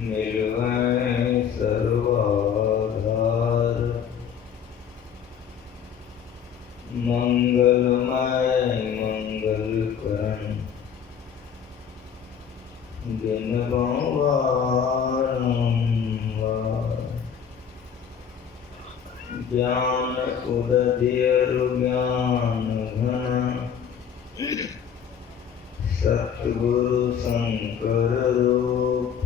मिलवै सर्वाधार मंगलमय मंगल करण गिनबहुँ बारंबार ज्ञान उदधियरु ज्ञान घन सतगुरु शंकर रूप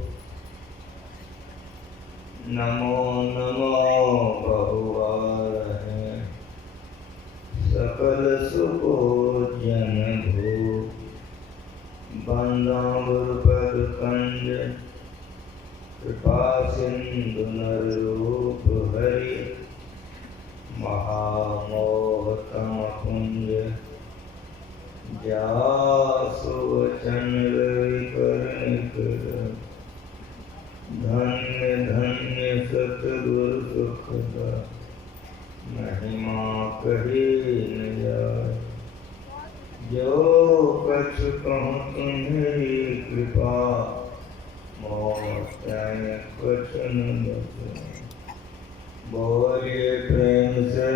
नमो नमो बहुवार है सकल सुपूजन भूप बंदो गुरुपद कंज कृपा सिंधु नर रूप हरि महामोहतम पुंज जासु वचन कर धन्य धन्य सतगुरु सुखदा महिमा कही न जाय जो कछु कहूँ तुम्हारी कृपा मोह त्याग कछु न बचै बोलिए प्रेम से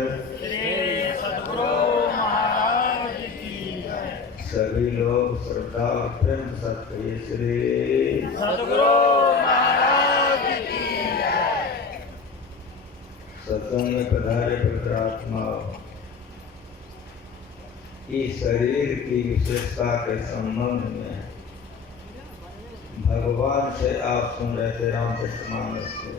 सतगुरु महाराज की जय। सभी लोग श्रद्धा और प्रेम सत्य श्री सतगुरु महाराज की जय। सत्संग में पधारे पवित्रात्मा इस शरीर की विशेषता के संबंध में भगवान से आप सुन रहे थे रामचरितमानस से।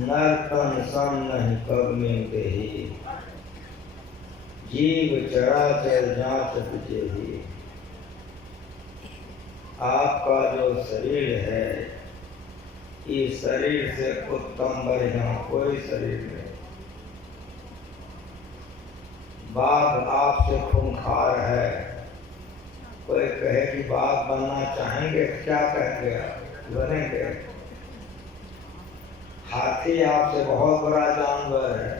नर्तन सम नहीं कवि देहि जीव चराचर जांचत जेहि। आपका जो शरीर है इस शरीर से उत्तम बढ़िया कोई शरीर नहीं। बाघ आपसे खूंखार है, कोई कहे कि बाघ बनना चाहेंगे क्या कहेंगे बनेंगे। हाथी आपसे बहुत बड़ा जानवर है,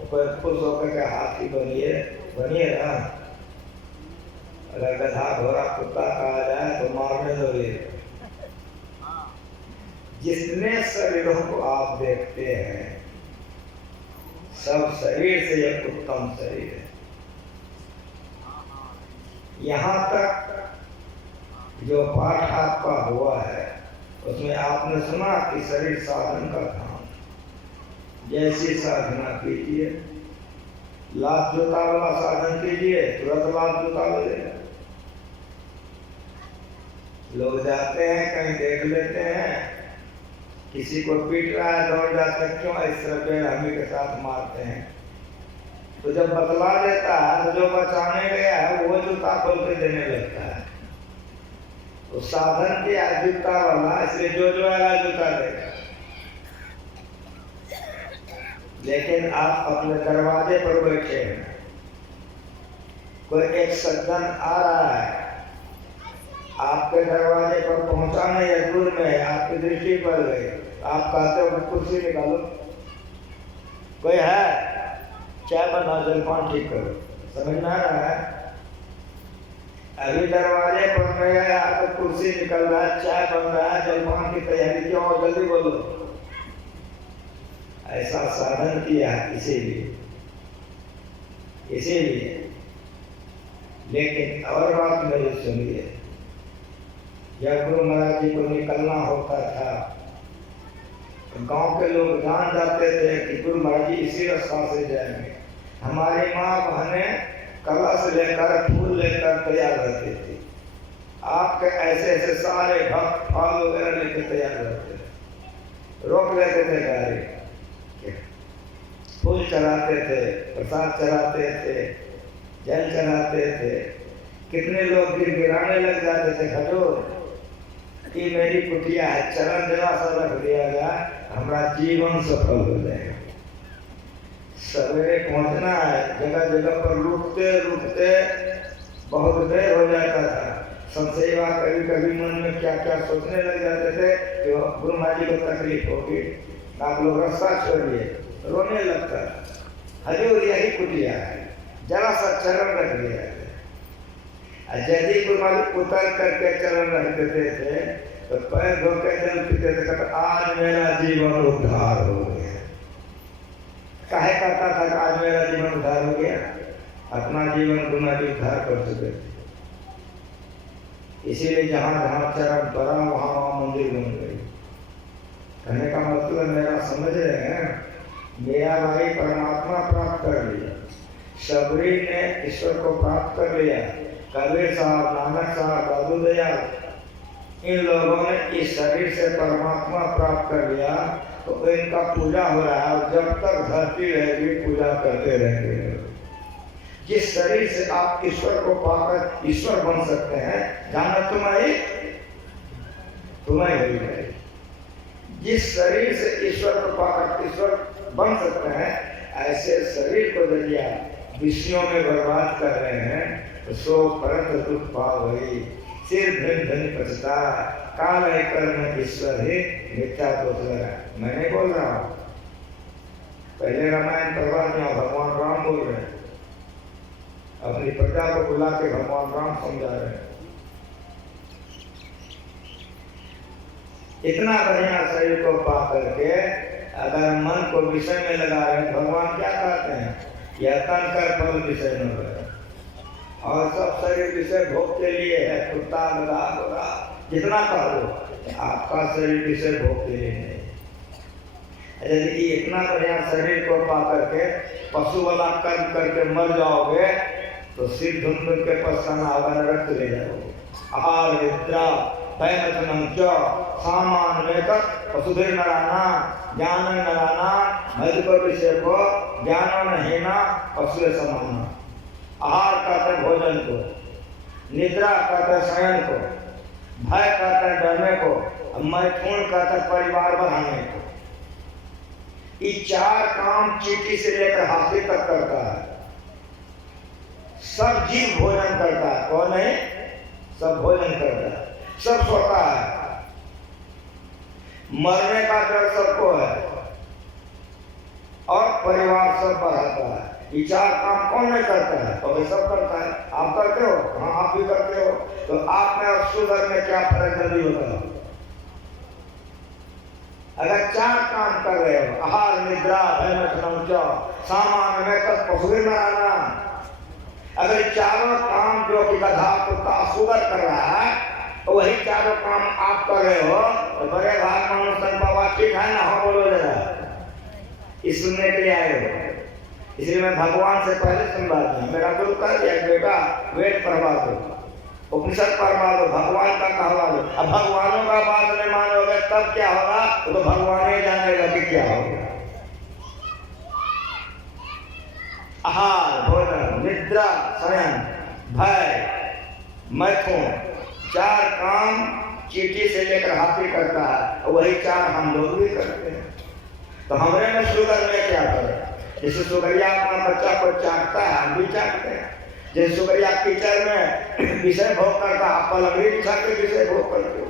कोई खुश होकर के हाथी बनिए बनिए ना। अगर गधा घोड़ा कुत्ता कहा जाए तो मारने दोगे। जितने शरीरों को आप देखते हैं सब शरीर से यह उत्तम शरीर है। यहाँ तक जो पाठ आपका हुआ है उसमें आपने सुना कि शरीर साधन का धाम। जैसी साधना कीजिए, लात जोता वाला साधन कीजिए तुरंत लात जोता मिलेगा। लोग जाते हैं कहीं देख लेते हैं किसी को पीट रहा है दौड़ जाते हैं, क्यों इस तरह बेरहमी के साथ मारते हैं। तो जब बतला देता है तो जो बचाने गया है वो जूता खोल के देने लगता है। तो साधन किया जूता वाला, इसलिए जो आएगा जूता देगा। लेकिन आप अपने दरवाजे पर बैठे हैं, कोई एक सज्जन आ रहा है आपके दरवाजे पर पहुंचा नहीं है, दूर में है, आपकी दृष्टि पड़ गई, आप कहते हो कुर्सी निकालो, कोई है चाय बनाओ जलपान ठीक करो। समझ में आ रहा है? अभी दरवाजे पर गया आपको कुर्सी निकल रहा है, चाय बन रहा है, जलपान की तैयारी क्यों हो, जल्दी बोलो। ऐसा साधन किया इसीलिए। लेकिन और बात मेरी सुनिए, जब गुरु महाराज जी को निकलना होता था तो गांव के लोग जान जाते थे कि गुरु महाराज जी इसी रास्ता से जाएंगे। हमारी माँ बहनें कलश लेकर फूल लेकर तैयार रहती थी। आपके ऐसे ऐसे सारे भक्त फल वगैरह लेकर तैयार रहते थे, रोक लेते थे गाड़ी, फूल चढ़ाते थे, प्रसाद चढ़ाते थे, जल चढ़ाते थे। कितने लोग गिड़गिड़ाने लग जाते थे, हजूर कि मेरी कुटिया है, चरण जरा सा रख दिया गया हमारा जीवन सफल हो जाएगा। सवेरे पहुंचना है, जगह जगह पर रुकते रुकते बहुत देर हो जाता था। संसेवा कभी कभी मन में क्या क्या सोचने लग जाते थे कि गुरु महाराज जी को तकलीफ होगी, आप लोग रास्ता छोड़िए, रोने लगता हजूर यही कुटिया है, जरा सा चरण रख दिया। यदि तुम्हारे उतर करके चल रहे थे तो पैर धो के जल पीते थे कहते आज मेरा जीवन उद्धार हो गया। काहे कहता था कि आज मेरा जीवन उद्धार हो गया? अपना जीवन तुम्हारी उद्धार कर चुके थे। इसीलिए जहाँ जहाँ चरण पड़ा वहाँ वहाँ मंदिर बन गई। कहने का मतलब मेरा समझ रहे हैं, मेरा भाई परमात्मा प्राप्त कर लिया, सबरी ने ईश्वर को प्राप्त कर लिया, कबीर साहब, नानक साहब, दादू दयाल, इन लोगों ने इस शरीर से परमात्मा प्राप्त कर लिया, तो इनका पूजा हो रहा है और जब तक धरती रहेगी पूजा करते रहेंगे। जिस शरीर से आप ईश्वर को पाकर ईश्वर बन सकते हैं, जाना तुम्हारी हो जाए। जिस शरीर से ईश्वर को पाकर ईश्वर बन सकते हैं, ऐसे शरीर को यदि आप विषयों में बर्बाद कर रहे हैं तो सो परत दुख पाव वही सिर धन धन पछता काल है कर्म ईश्वर ही मिथ्या दोष लगा। मैं नहीं बोल रहा हूँ, पहले रामायण प्रभात में भगवान राम बोल रहे हैं, अपनी प्रजा को बुला के भगवान राम समझा रहे हैं। इतना बढ़िया शरीर को पा करके अगर मन को विषय में लगा रहे हैं, भगवान क्या कहते हैं? यह तन कर फल विषय में लगा और सब शरीर विषय भोग के लिए है। कुत्ता गधा घोड़ा जितना कहो, आपका शरीर विषय भोग के लिए नहीं। यदि इतना बढ़िया शरीर को पा करके पशु वाला कर्म करके मर जाओगे तो सिर धुन के पछताना होगा, नरक चले जाओगे। आहार निद्रा पैनतनम च सामान वेकत पशुधीर नराना ज्ञान नराना मधुकर विषय को ज्ञान नहीना पशु समाना। आहार कहते भोजन को, निद्रा कहते शयन को, भय कहते डरने को, मैथुन कहते परिवार बढ़ाने को। ये चार काम चींटी से लेकर हाथी तक करता है। सब जीव भोजन करता है, कौन नहीं? सब भोजन करता है, सब सोता है। मरने का डर सबको है और परिवार सब बढ़ाता है। ये चार काम कौन नहीं करता है? तो सब करता है। आप करते हो? हाँ, आप भी करते हो। तो आप में और शुगर में क्या फर्क जल्दी होता है? अगर चार काम कर रहे हो, आहार निद्रा सामान में तक पशुधीर नराना, अगर चारों काम जो कि गधा कुत्ता शुगर कर रहा है, तो वही चारों काम आप कर रहे हो, तो बड़े भाग मनुष्य बाबा ठीक है ना? हाँ बोलो जरा, इस सुनने के लिए आए हो। इसलिए मैं भगवान से पहले सुनवा दूँ। मेरा गुरु कह दिया बेटा वेद पढ़वा दो, उपनिषद पढ़वा दो, भगवान का कहवा दो। अब भगवानों का बात नहीं मानोगे तब क्या होगा? तो भगवान ही जानेगा कि क्या होगा। आहार भोजन निद्रा शयन भय मैथुन, चार काम चींटी से लेकर हाथी करता है, वही चार हम लोग भी करते हैं। तो हमारे में शुगर में क्या करें? जैसे सुगरिया अपना बच्चा को चाटता है, हम भी चाटते हैं। जैसे सुगरिया कीचड़ में विषय भोग करता है, आप पलंगड़ी बिछा के विषय भोग करते हो।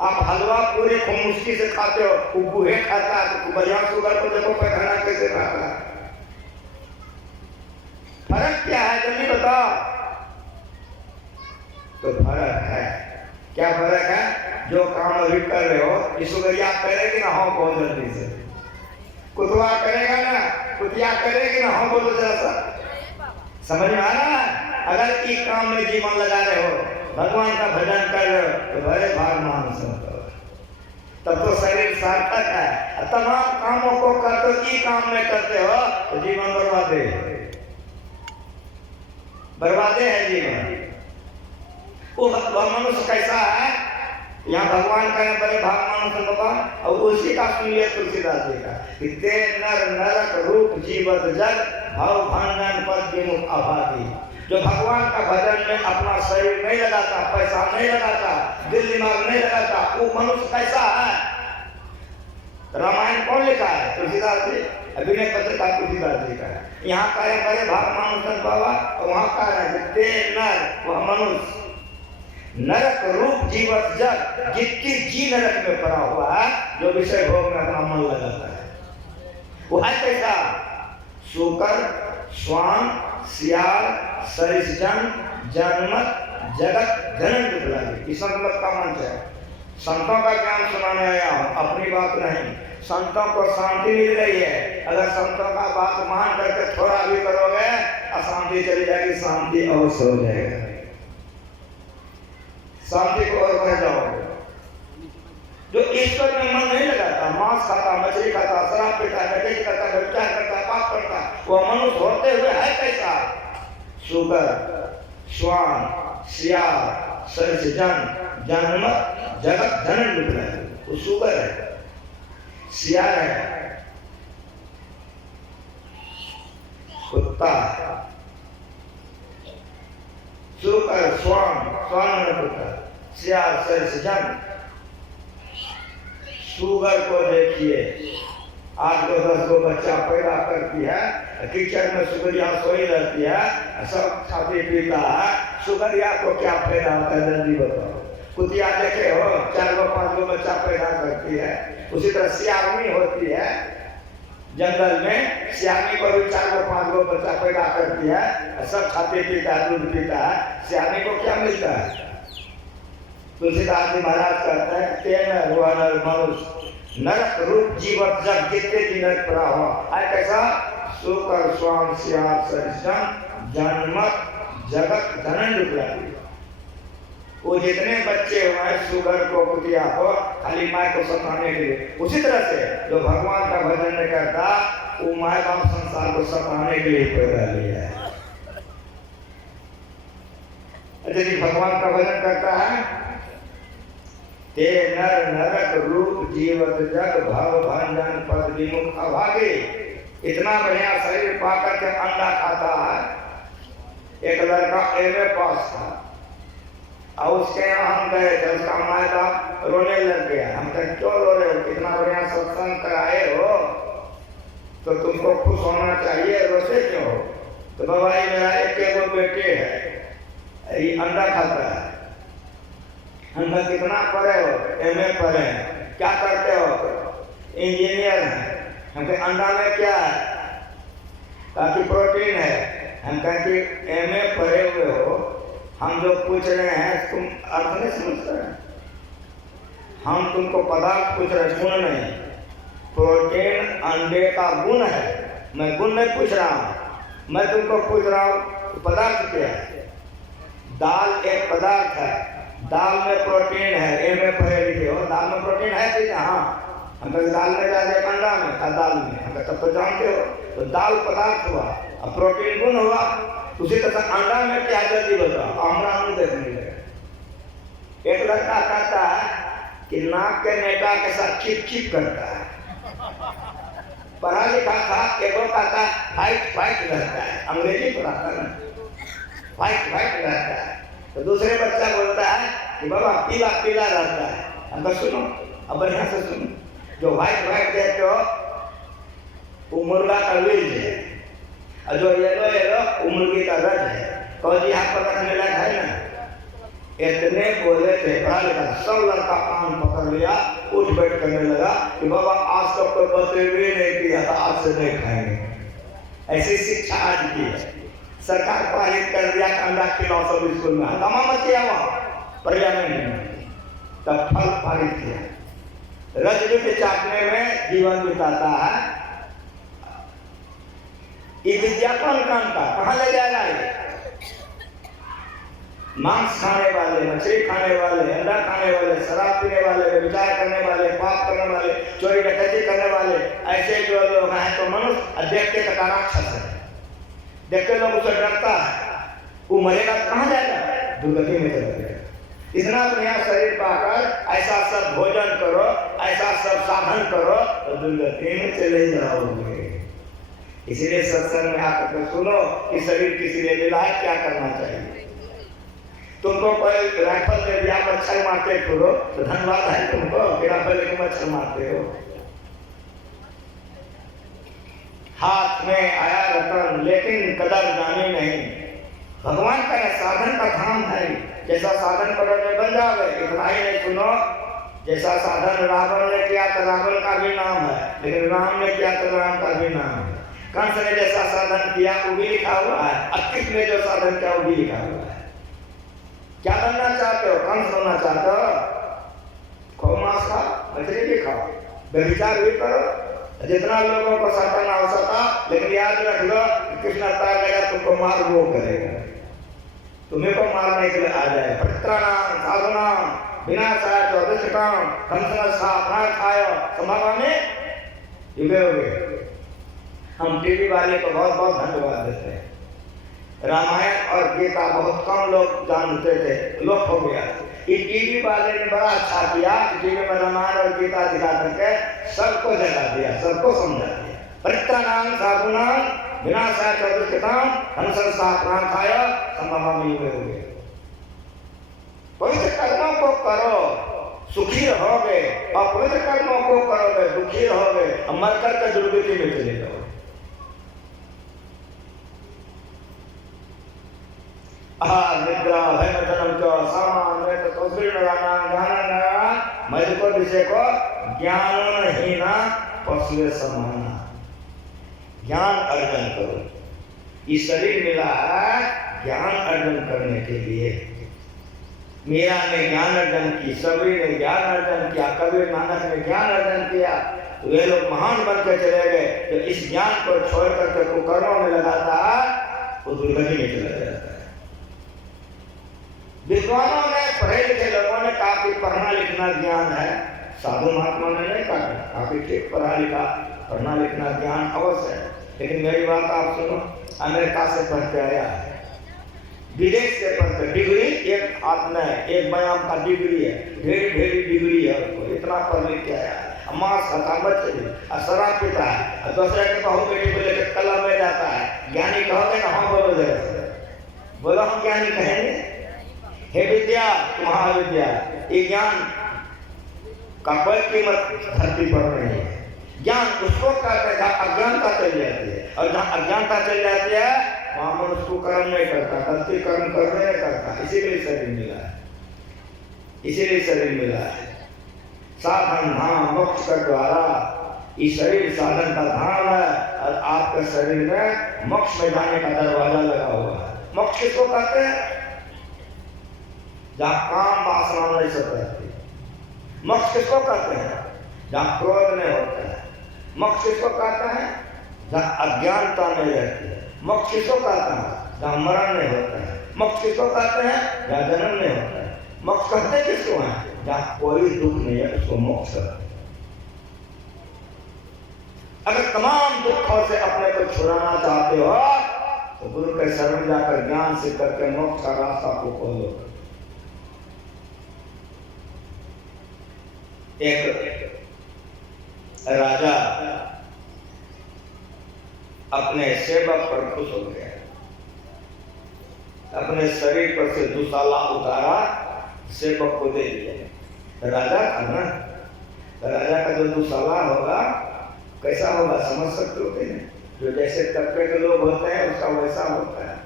आप हलवा पूरी खूब मुश्किल से खाते हो, वो बूहे खाता है, तो बढ़िया शुगर को देखो पैखाना कैसे खाता है। फर्क क्या है जल्दी बताओ? तो फर्क है, क्या फर्क है? जो काम अभी कर रहे हो, ये सुगरिया करेगी ना? हाँ बहुत जल्दी से। कुतवा करेगा ना? कुतिया करेगी ना? हाँ बोलो जरा सा, समझ में आ रहा है? अगर इस काम में जीवन लगा रहे हो, भगवान का भजन कर रहे हो, तो बड़े भाग मानुष हो, तब तो शरीर सार्थक है। तमाम कामों को करते हो, ई काम में करते हो तो जीवन बर्बादे है जीवन। वो मनुष्य कैसा है? यहाँ भगवान का बड़े भाग मानुष भगवान, और उसी का सुनिए तुलसीदास जी का, ते नर नरक रूप जीवत जग भव भंजन पद विमुख अभागी। जो भगवान का भजन में अपना शरीर नहीं लगाता, पैसा नहीं लगाता, दिल दिमाग नहीं लगाता, वो मनुष्य कैसा है? रामायण कौन लिखा है? तुलसीदास जी। अभिनय पत्र का तुलसीदास जी का है। यहाँ का है बड़े भाग मानुष बाबा, और वहाँ का है ते नर, वह मनुष्य नरक रूप जीवत जग, जितनी जी नरक में पड़ा हुआ है, जो विषय भोग में अपना मन लगाता है। वो है कैसा? शुकर, श्वान, सियार सरिसजन जनमत जगत धनंत प्रलय। इस संत का मंच है। संतों का ज्ञान सुनाने आया हूं, अपनी बात नहीं। संतों को शांति मिल रही है। अगर संतों का बात मान करके थोड़ा भी करोगे अशांति चली जाएगी, शांति अवश्य हो जाएगा। शांति को और बढ़ जाओगे। जो ईश्वर में मन नहीं लगाता, मांस खाता, मछली खाता, शराब पीता, नशा करता, व्यभिचार करता, पाप करता, वो मनुष्य होते हुए है कैसा? शुगर, श्वान, सियार, सरिसजन, जनमत, जगत धनन लुट रहा है। वो शुगर है, सियार है, कुत्ता, शुगर, श्वान, श्वान में कुत्ता, सियार, सरिसजन। शुगर को देखिए, 8-10 को बच्चा पैदा करती है, किचन में सुगरिया सोई रहती है, सब खाती पीता है। सुगरिया को क्या फायदा होता है जल्दी बताओ। कुतिया देखे हो, 4-5 बच्चा पैदा करती है। उसी तरह सियारनी होती है जंगल में, सियारनी को भी 4-5 बच्चा पैदा करती है, सब खाते पीता है, दूध पीता है। सियारनी को क्या मिलता है? तुलसीदास जी महाराज कहते हैं तेन रुहनर मनुष्य नरक रूप जीवत जग जितने दिन पड़ा हो आय कैसा? शुकर स्वाम सियार सरिसजन जनमत जगत धनन लुटाई। वो जितने बच्चे हुए हैं शुगर को, कुतिया को, खाली माँ को सताने के लिए, उसी तरह से जो भगवान का भजन नहीं करता वो माँ बाप संसार को सताने के लिए पैदा लिया है। यदि भगवान का भजन करता है ते नर नरक रूप जीवत जग भव भंजन पद विमुख अभागे। इतना बढ़िया शरीर पाकर के अंडा खाता है। एक लड़का एमए पास था और उसके यहाँ हम गए थे, उसका माँ बाप रोने लग गया। हम कहे क्यों रो रहे हो, कितना बढ़िया सत्संग कराए हो तो तुमको खुश होना चाहिए, रोते क्यों हो? तो बाबा ये मेरा एक बेटे है, ये अंडा खाता है। हम कितना पढ़े हो? एमए पढ़े हैं। क्या करते हो? इंजीनियर हैं। हम कहे अंडा में क्या है? ताकि प्रोटीन है। हम कहे कि एमए पढ़े हुए हो, हम जो पूछ रहे हैं तुम अर्थ नहीं समझ रहे। हम तुमको पदार्थ पूछ रहे, गुण नहीं। प्रोटीन अंडे का गुण है, मैं गुण नहीं पूछ रहा हूँ। मैं तुमको पूछ रहा हूँ पदार्थ क्या है। दाल एक पदार्थ है, दाल में प्रोटीन है। एमए पढ़े लिखे हो, दाल में प्रोटीन है कि? हाँ। हम तो दाल में ज्यादा अंडा में था, दाल में हम तब तो जानते हो। तो दाल पदार्थ हुआ और प्रोटीन गुण हुआ। उसी तरह अंडा में क्या जल्दी बताओ, हमारा मुंह देखने लगे। एक लड़का कहता है कि नाक के नेता के साथ चिप चिप करता है। पढ़ा लिखा था, एगो कहता है फाइट फाइट रहता है, अंग्रेजी पढ़ाता है, फाइट फाइट रहता है। तो दूसरे बच्चा बोलता है कि बाबा पीला पीला रहता है। हम कहा सुनो, अब बढ़िया से सुनो, जो व्हाइट व्हाइट देखते हो वो मुर्गा का बीज है, और जो येलो येलो वो मुर्गी का रज है। कहो जी यहाँ पर रखने लायक है ना? इतने बोले थे, पढ़ा लिखा सब लड़का कान पकड़ लिया, उठ बैठ करने लगा कि बाबा आज तक कोई बतेवे नहीं किया था, आज से नहीं खाएंगे। ऐसी शिक्षा आज की है। सरकार पारित कर दिया अंडा खिलाओ सब स्कूल में, हंगामा मच गया वहाँ पर्यावरण में। तब फल पारित किया, रजनी के चाटने में जीवन बिताता है। ये विज्ञापन काम का कहाँ ले जा रहा है? मांस खाने वाले, मछली खाने वाले, अंडा खाने वाले, शराब पीने वाले, व्यभिचार करने वाले, पाप करने वाले, चोरी डकैती करने वाले, ऐसे जो लोग हैं तो मनुष्य देखते का राक्षस है। देखते लोग उसे डरता है, वो मरेगा कहाँ जाएगा? दुर्गति में चला जाएगा। इतना बढ़िया शरीर पाकर ऐसा सब भोजन करो, ऐसा सब साधन करो तो दुर्गति में चले जाओगे। इसीलिए सत्संग में आकर सुनो कि शरीर किसी लिए मिला है, क्या करना चाहिए। तुमको कोई राइफल दे दिया, मच्छर मारते फिरो तो धन्यवाद है तुमको कि राइफल लेके मच्छर मारते हो। हाथ में आया रतन लेकिन कदर जाने नहीं। भगवान का साधन का धाम है, जैसा साधन करोगे बन जाओगे। इतना ही नहीं सुनो, जैसा साधन रावण ने किया तो रावण का भी नाम है, लेकिन राम ने किया तो राम का भी नाम है। कंस ने जैसा साधन किया वो भी लिखा हुआ है, अतिक ने जो साधन किया वो भी लिखा हुआ है। क्या बनना चाहते हो? कंस बनना चाहते हो? खाओ मांस खाओ, मछली भी खाओ, व्यभिचार भी करो, जितना लोगों को सताना हो सता, लेकिन याद रख लो कृष्ण अवतार लेगा तुमको मार वो करेगा, तुम्हें को मारने के लिए आ जाए। परित्राणाम साधुनाम विनाशाय च दुष्कृताम कंसनस्था प्रार्थाय संभावामि युगे युगे। हम टीवी वाले को बहुत बहुत धन्यवाद देते हैं। रामायण और गीता बहुत कम लोग जानते थे, लोप हो गया। इस टीवी वाले ने बड़ा अच्छा किया, टीवी में रामायण और गीता दिखा करके सबको जगा दिया, सबको समझा दिया। परित्राणाम साधुनाम विनाशाय च दुष्कृताम कंसनस्था प्रार्थाय संभावामि युगे युगे। पवित्र कर्मों को करो सुखी रहोगे, और पवित्र कर्मों को करोगे दुखी रहोगे, और मर करके दुर्गति में चले जाओगे। निद्रा भय जन्म च सामान में तो कौशल ज्ञान मध्य को विषय को ज्ञान नहीं ना पशु समाना। ज्ञान अर्जन करो, ये शरीर मिला है ज्ञान अर्जन करने के लिए। मीरा ने ज्ञान अर्जन की, सबरी ने ज्ञान अर्जन किया, कबीर नानक ने ज्ञान अर्जन किया, तो वे लोग महान बनकर चले गए। तो इस ज्ञान को छोड़ करके कुकर्मों में लगाता है वो दुर्गति में चला जाता है। विद्वानों ने, पढ़े लिखे लोगों ने कहा कि पढ़ना लिखना ज्ञान है, साधु महात्मा ने नहीं कहा, काफी ठीक पढ़ा लिखा, पढ़ना लिखना ज्ञान अवश्य है। लेकिन मेरी बात आप सुनो, अमेरिका से पढ़ के आया, विदेश से पढ़ के, डिग्री एक हाथ में एक बयान का डिग्री है, ढेरी ढेरी डिग्री है उसको, इतना पढ़ लिख के आया, मांस खाता बच्चे और शराब पीता है, और दूसरे के बहू बेटी को लेकर कला में जाता है। ज्ञानी कहोगे ना? हाँ बोलो जरा, बोलो हम ज्ञानी कहेंगे। हे विद्या तुम्हारा विद्या, ये ज्ञान का कोई कीमत धरती पर नहीं है। ज्ञान उसको कहते हैं जहाँ अज्ञानता चल जाती है, और जहाँ अज्ञानता चल जाती है वहां मनुष्य को कर्म नहीं करता, गलती कर्म करने नहीं करता। इसीलिए शरीर मिला है, इसीलिए शरीर मिला है। साधन धाम मोक्ष का द्वारा, ये शरीर साधन का धाम है, और आपके शरीर में मोक्ष में जाने का दरवाजा लगा हुआ है। मोक्ष किसको कहते हैं? जहाँ काम वासना नहीं सताती। मोक्ष किसको कहते हैं? जहाँ क्रोध नहीं होता है। मोक्ष किसको कहता है? जहाँ अज्ञानता नहीं रहती है। मोक्ष किसको कहता है? जहाँ मरण नहीं होता है। मोक्ष किसको कहते हैं? जहाँ जन्म नहीं होता है। मोक्ष कहते किसको हैं? जहाँ कोई दुख नहीं है उसको मोक्ष कहते हैं। अगर तमाम दुखों से अपने को छुड़ाना चाहते हो तो गुरु के शरण जाकर ज्ञान से करके मोक्ष का रास्ता को खोलो। एक राजा अपने सेवक पर खुश हो गया, अपने शरीर पर से दुशाला उतारा, सेवक को दे दिया। राजा था ना, राजा का जो दुशाला होगा कैसा होगा समझ सकते हो कि नहीं? जो जैसे तबके के लोग होते हैं उसका वैसा होता है।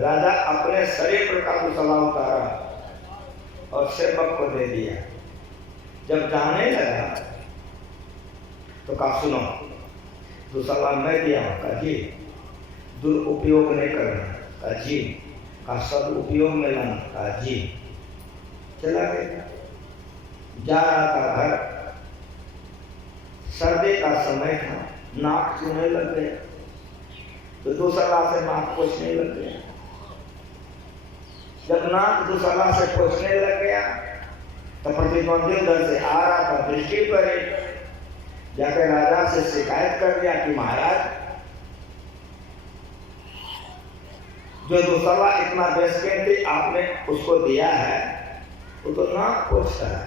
राजा अपने शरीर पर का दुशाला उतारा और सेवक को दे दिया। जब जाने लगा तो कहा सुनो, दुशाला मैं दिया हूँ। कहा जी। दुरुपयोग नहीं करना। कहा जी। कहा सदुपयोग में लाना। कहा जी। चला गया, जा रहा था घर, सर्दी का समय था, नाक चूने लग गया, तो दुशाला से नाक पोछने लग गया। जब नाक दुशाला से पोछने लग गया तो प्रतिद्वंदी उधर से आ रहा था, दृष्टि पड़ी, जाकर राजा से शिकायत कर दिया कि महाराज जो दुशाला इतना बेशकीमती आपने उसको दिया है वो तो नाक पोछता है।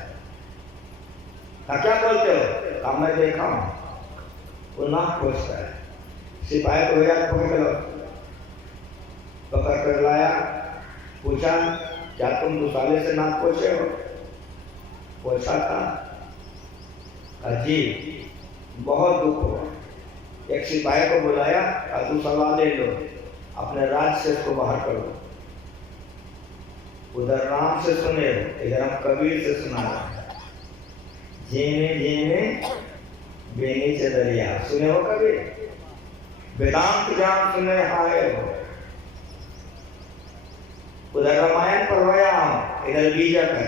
क्या बोलते हो? कहा मैं देखा हूं वो नाक पोछता है। सिपाही को भैया पकड़ कर लाया, पूछा क्या तुम दुशाले से नाक पोछे हो? पोछा था। जी। बहुत दुख हुआ। एक सिपाही को बुलाया, दुशाला ले लो, अपने राज से इसको बाहर करो। उधर राम से सुने, इधर हम कबीर से सुना रहे हैं। जेने जेने बेनी से दरिया, सुने हो कबीर? वेदांत ज्ञान सुनने आए हो। उधर रामायण पढ़वाया, इधर बीजक है।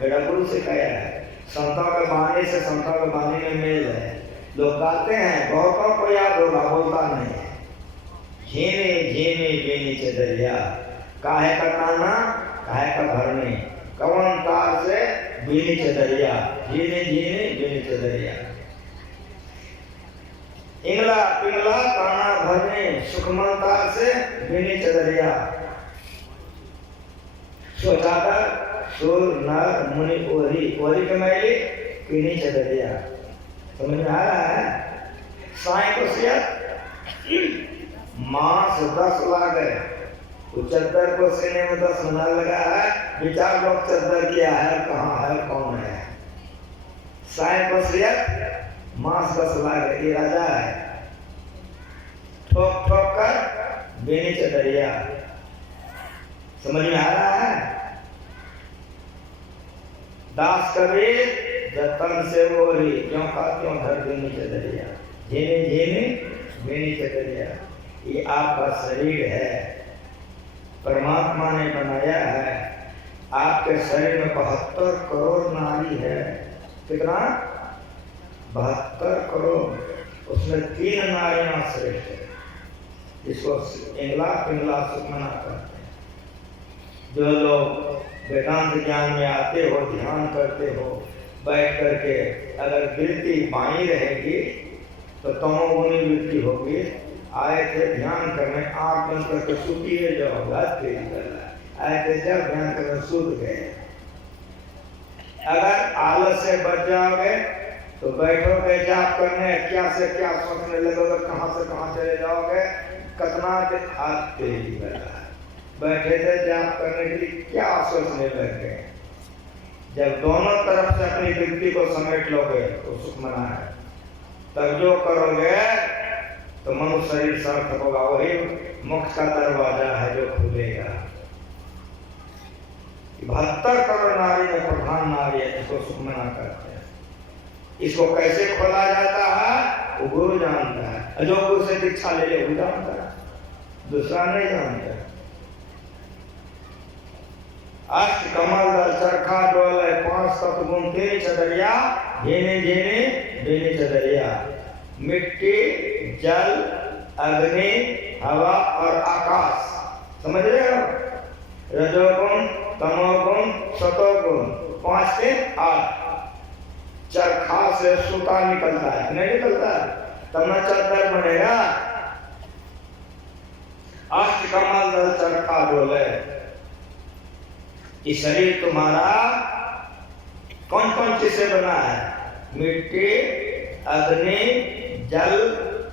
मेरा गुरु से कहा है, संतों के वाणी से संतों के वाणी में मेल है। लोग गाते हैं, बहुतों को याद होगा, बोलता नहीं है। झीनी झीनी बेनी चदरिया, काहे का नाना काहे का भरनी, कवन तार से बीनी चदरिया, झीनी झीनी बेनी चदरिया। इंगला पिंगला काना भरनी, सुखमंता से बीनी चदरिया। सोचाकर सुर नर मुनि ओरी, ओरी कमैली पीनी चदरिया। समझ में आ रहा है? साई को सियत मास 10 लागे, चद्दर को सीने में 10 महीना लगा है। विचार लोग चद्दर किया है, कहाँ है, कौन है। साई को सियत मास 10 लागे, ये राजा है। ठोक ठोक कर बेनी चदरिया। समझ में आ रहा है? दास कबीर जतन से ओरी, क्यों का क्यों धर बेनी चदरिया। झीनी झीनी बेनी चदरिया। ये आपका शरीर है, परमात्मा ने बनाया है। आपके शरीर में 72 करोड़ नाड़ी है। कितना? 72 करोड़। उसमें 3 नाड़ियां श्रेष्ठ है, जिसको इंगला पिंगला सुखमना करते हैं। जो लोग वेदांत ज्ञान में आते हो, ध्यान करते हो, बैठ करके अगर वृत्ति बाई रहेगी तो तमोगुणी वृत्ति होगी। आए थे ध्यान करने, आँख बंद करके सूतिए जाओ, आए थे जब ध्यान करने सूत गए। अगर आलस से बच जाओगे तो बैठोगे जाप करने, क्या से क्या सोचने लगोगे, कहाँ से कहाँ चले जाओगे। कितना तेजी लगा, बैठे थे जाप करने के लिए, क्या सोचने लग गए। जब दोनों तरफ से अपनी वृत्ति को समेट लोगे तो सुख मना है। तब जो करोगे तो मनुष्य शरीर सार्थक होगा। वही मोक्ष का दरवाजा है जो खुलेगा। 72 करोड़ नारी में प्रधान नारी है, जिसको सुख मना करते हैं। इसको कैसे खोला जाता है वो गुरु जानता है। जो गुरु से दीक्षा ले ले वो जानता है, दूसरा नहीं जानता। अष्ट कमल दल चरखा डोले, 5 तत्व गुण 3 चदरिया, झीनी झीनी बेनी चदरिया। मिट्टी, जल, अग्नि, हवा और आकाश। समझ रहे हो? रजोगुण, तमोगुण, सतोगुण, 5 से 8। चरखा से सूता निकलता है, नहीं निकलता, तब ना चादर बनेगा। अष्ट कमल दल चरखा डोले। ये शरीर तुम्हारा कौन कौन चीज से बना है? मिट्टी, अग्नि, जल,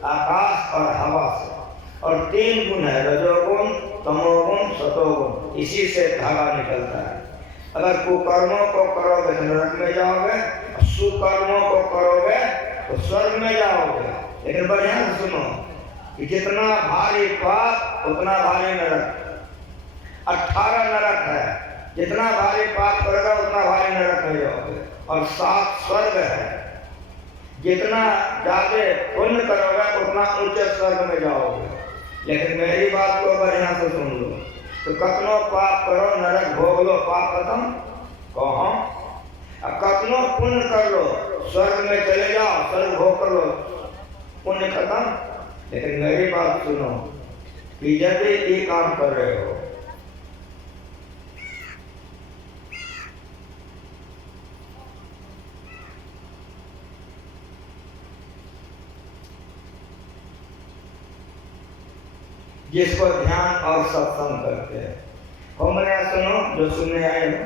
आकाश और हवा से। और 3 गुण है, रजोगुण, तमोगुण, सतोगुण। इसी से धागा निकलता है। अगर कुकर्मों को करोगे तो नरक में जाओगे, सुकर्मों को करोगे तो स्वर्ग में जाओगे। लेकिन बढ़िया से सुनो कि जितना भारी पाप उतना भारी नरक। 18 नरक है, जितना भारी पाप करोगे उतना भारी नरक में जाओगे। और 7 स्वर्ग है, जितना ज्यादा पुण्य करोगे उतना ऊंचे स्वर्ग में जाओगे। लेकिन मेरी बात को बढ़िया से सुन लो, तो कतनो पाप करो नरक भोग लो, पाप खत्म कहो। अब कतनो पुण्य कर लो, स्वर्ग में चले जाओ, स्वर्ग भोग कर लो, पुण्य खत्म। लेकिन मेरी बात सुनो कि जब ये काम कर रहे हो, जिसको ध्यान और सत्संग करते हैं। हमने सुनो, जो सुनने आए हो,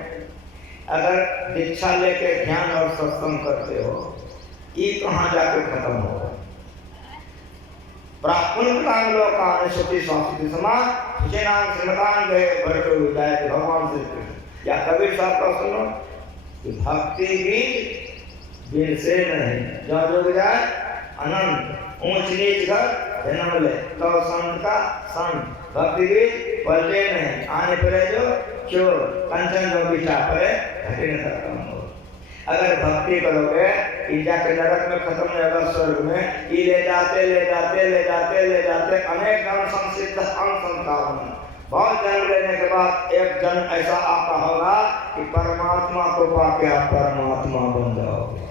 अगर दीक्षा लेके ध्यान और सत्संग करते हो, ये कहाँ जाके खत्म होगा? प्रापुन लोकान सुखी शांति समाज सुचेनान श्रीमतान गए भरतो विदायक भगवान श्री कृष्ण। या कबीर साहब का सुनो कि भक्ति भी दिल से नहीं, जहाँ जो जाए अनंत ऊंच नीच घर जन्म ले तो संत का संत। भक्ति भी पलटे नहीं, आने पर जो चोर कंचन जो बिठा पड़े घटे न खत्म हो। अगर भक्ति करोगे कि जाके नरक में खत्म नहीं होगा, स्वर्ग में कि ले जाते ले जाते ले जाते ले जाते अनेक जन्म संसिद्ध संतान, बहुत जन्म लेने के बाद एक जन्म ऐसा आता होगा कि परमात्मा को पाके आप परमात्मा बन जाओगे।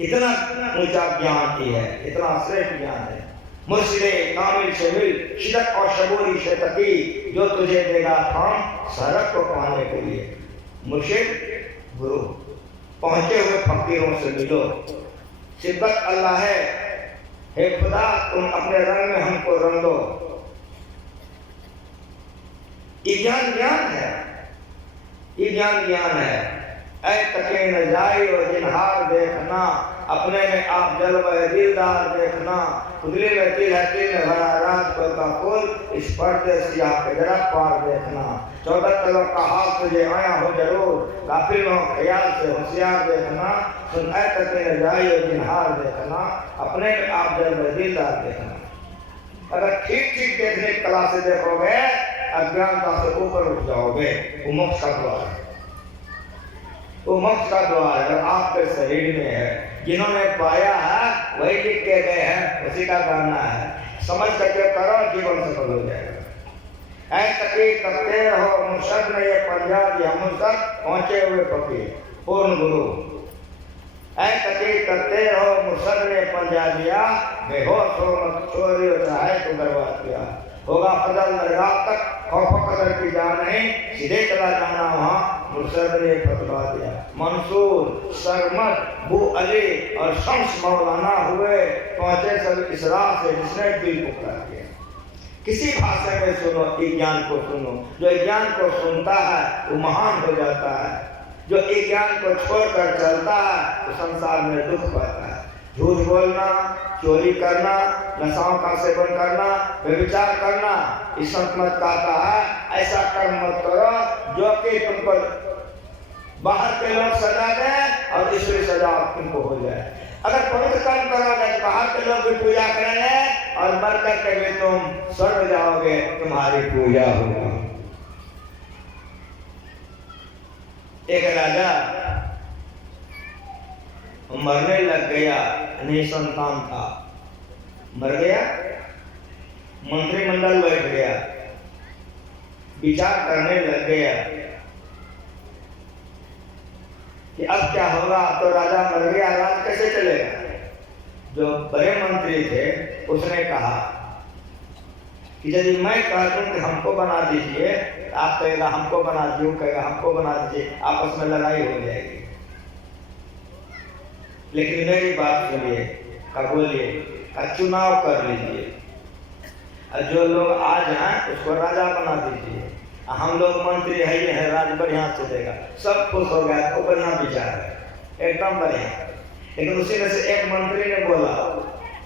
इतना ऊंचा ज्ञान की है, इतना श्रेष्ठ ज्ञान है। मुर्शिदे कामिल शमील शिदक और शबूरी शतकी, जो तुझे देगा थाम सरक को पाने के लिए। मुर्शिद गुरु पहुंचे हुए फकीरों से मिलो, सिद्दत अल्लाह है, हे खुदा तुम अपने रंग में हमको रंग दो। ये ज्ञान ज्ञान है, ये ज्ञान ज्ञान है। ऐ तके न जाई और जिनहार देखना, अपने में आप जलवे दिलदार देखना। खुदली में तिल है, तिल में भरा राजपुर का फूल, इस पर्दे सिया के जरा पार देखना। 14 तलों का हाथ तुझे आया हो जरूर, गाफिल हो ख्याल से होशियार देखना। सुन ऐ तके न जाई और जिनहार देखना, अपने में आप जलवे दिलदार देखना। अगर ठीक ठीक देखने की कला से देखोगे, अज्ञानता से ऊपर उठ जाओगे। वो मोक्ष का द्वार है, वो मोक्ष का द्वार अगर आपके शरीर में है। जिन्होंने पाया है वही लिख के गए हैं, उसी का गाना है। समझ करके करो, जीवन सफल हो जाएगा। ऐ तकी करते रहो मुर्शद ने ये पंजाब या मुर्शद पहुंचे हुए फकीर पूर्ण गुरु। ऐ तकी करते रहो मुर्शद ने पंजाबिया, बेहोश हो मत चोरी हो चाहे तो बर्बाद किया। होगा फजल रात तक खौफ कदर की जान नहीं, सीधे चला जाना वहाँ मुर्शद ने फतवा दिया। मंसूर सरमद बू अली और शम्स मौलाना हुए, पहुंचे सब इस राह से जिसने दिल पुकार दिया। किसी भाषा में सुनो, इस ज्ञान को सुनो। जो ज्ञान को सुनता है वो महान हो जाता है। जो इस ज्ञान को छोड़कर चलता है वो संसार में दुख पाता है। झूठ बोलना, चोरी करना, नशाओं का सेवन करना, व्यभिचार करना, इस संत मत कहता है ऐसा कर्म मत करो जो कि तुमको बाहर के लोग सजा दें और ईश्वरी सजा तुमको हो जाए। अगर पवित्र कर्म करोगे तो बाहर के लोग भी पूजा करेंगे और मर करके भी तुम स्वर्ग जाओगे, तुम्हारी पूजा होगी। एक राजा मरने लग गया, निसंतान था, मर गया। मंत्रिमंडल बैठ गया, विचार करने लग गया कि अब क्या होगा। तो राजा मर गया, राज कैसे चलेगा। जो बड़े मंत्री थे उसने कहा कि यदि मैं कह दूं कि हमको बना दीजिए, आप कहेगा हमको बना दीजिए, कहेगा हमको बना दीजिए, आपस में लड़ाई हो जाएगी। लेकिन मेरी बात सुनिए, बोलिए, चुनाव कर लीजिए, जो लोग आ जाएं उसको राजा बना दीजिए। हम लोग मंत्री है, ये है, राज बढ़िया चलेगा। सब खुश हो गया, तो बढ़िया विचार है, एकदम बढ़िया। लेकिन उसी में से एक मंत्री ने बोला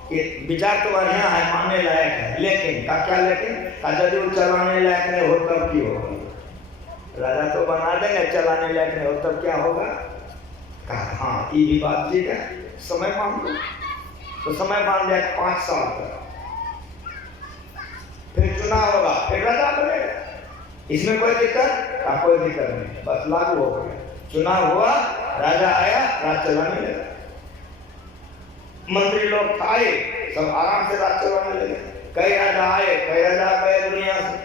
कि विचार तो बढ़िया है, मानने लायक है, लेकिन क्या लेकिन यदि वो चलाने लायक नहीं हो तब की होगा। राजा तो बना देंगे, चलाने लायक नहीं हो तब क्या होगा। हाँ ये भी बात ठीक है, समय मान लो। तो समय मान लिया 5 साल तक, फिर चुनाव होगा, फिर राजा बनेगा। इसमें कोई दिक्कत कोई दिक्कत नहीं, बस लागू हो गया। चुनाव हुआ, राजा आया, राज चलाने लगा। मंत्री लोग आए, सब आराम से राज चलाने लगे। कई राजा आए, कई राजा गए दुनिया से,